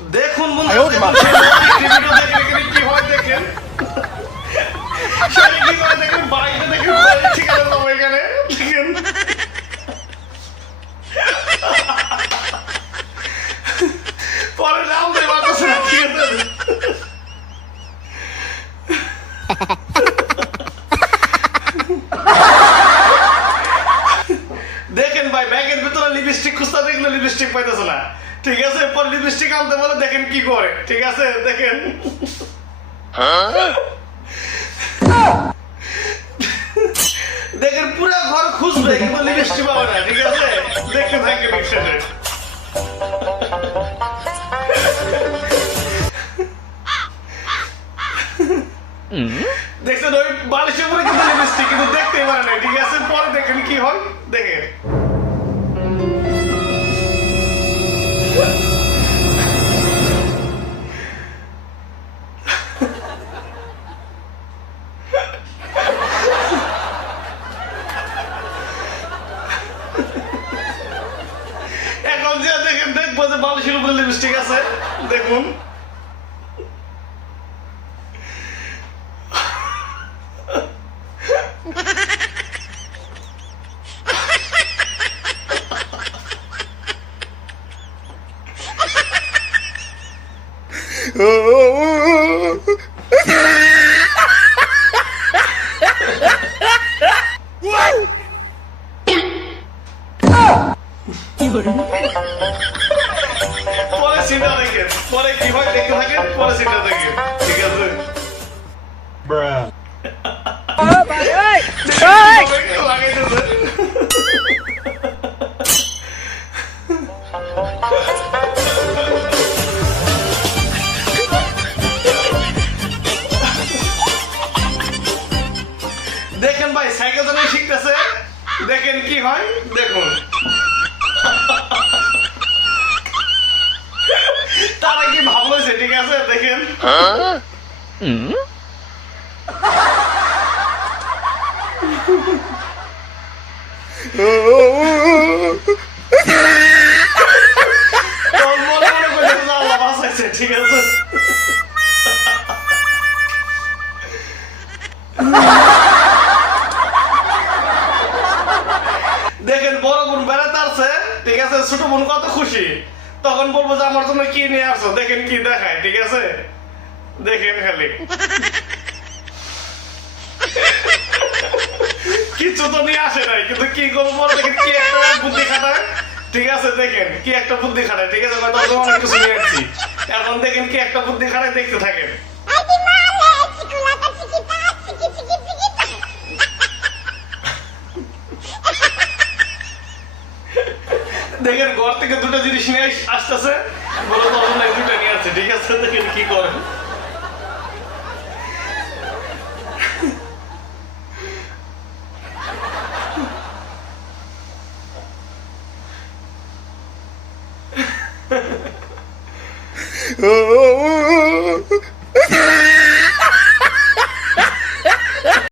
দেখুন বন্ধু, দেখুন ভিডিও দেখেন কি হয়, দেখেন সেটা কি হয়, দেখেন বাইরে দেখেন ঠিকানা পাবো এখানে, দেখেন পরে নাম দেয় বাতাসে, ঠিক আছে। দেখেন ভাই ব্যাগের ভিতরে লিপস্টিক খুঁজতে দেখলে লিপস্টিক পাইতেছে না, ঠিক আছে। পর লিপস্টিক আনতে বলে, দেখেন কি করে, ঠিক আছে। দেখেন দেখেন পুরো ঘর খুঁজবে কিন্তু লিপস্টিক পাবে না, ঠিক আছে। দেখতে থাকে রিক্সাতে দেখছেন ওই বালিশের উপরে কিন্তু লিপস্টিক, কিন্তু দেখতেই পারে না, ঠিক আছে। পরে দেখেন কি হয়, দেখেন এখন যে দেখেন দেখবো যে বালিশের উপরে লিপস্টিক আছে, দেখুন পরে সিনটা দেখেন, পরে কি হয় দেখতে থাকেন, পরে সিনটা দেখেন, ঠিক আছে। লাগাইতেছে দেখেন ভাই সাইকেল চালাই শিখতেছে, দেখেন কি হয়, দেখুন তারা কি ভাবলেছে, ঠিক আছে। দেখেন তোর মনে মনে করে আল্লাহ বাঁচাইছে, ঠিক আছে। দেখেন বড় বোন বেড়াতে আসছে, ঠিক আছে। ছোট বোন কত খুশি, তখন বলবো যে আমার জন্য কি নিয়ে আসছো, দেখেন কি দেখায়, ঠিক আছে। দেখেন খালি কিছু তো নিয়ে আসে নাই, কিন্তু কি করবো পরে দেখেন কি একটা বুদ্ধি খাটায়, ঠিক আছে। দেখেন কি একটা বুদ্ধি খাটায়, ঠিক আছে। তখন অনেক কিছু নিয়ে আসছি, এখন দেখেন কি একটা বুদ্ধি খাটায়, দেখতে থাকেন। দেখেন ঘর থেকে দুটো জিনিস নিয়ে আসতেছে, বলে তখন দুটো নিয়ে আসছে, ঠিক আছে। দেখেন কি করে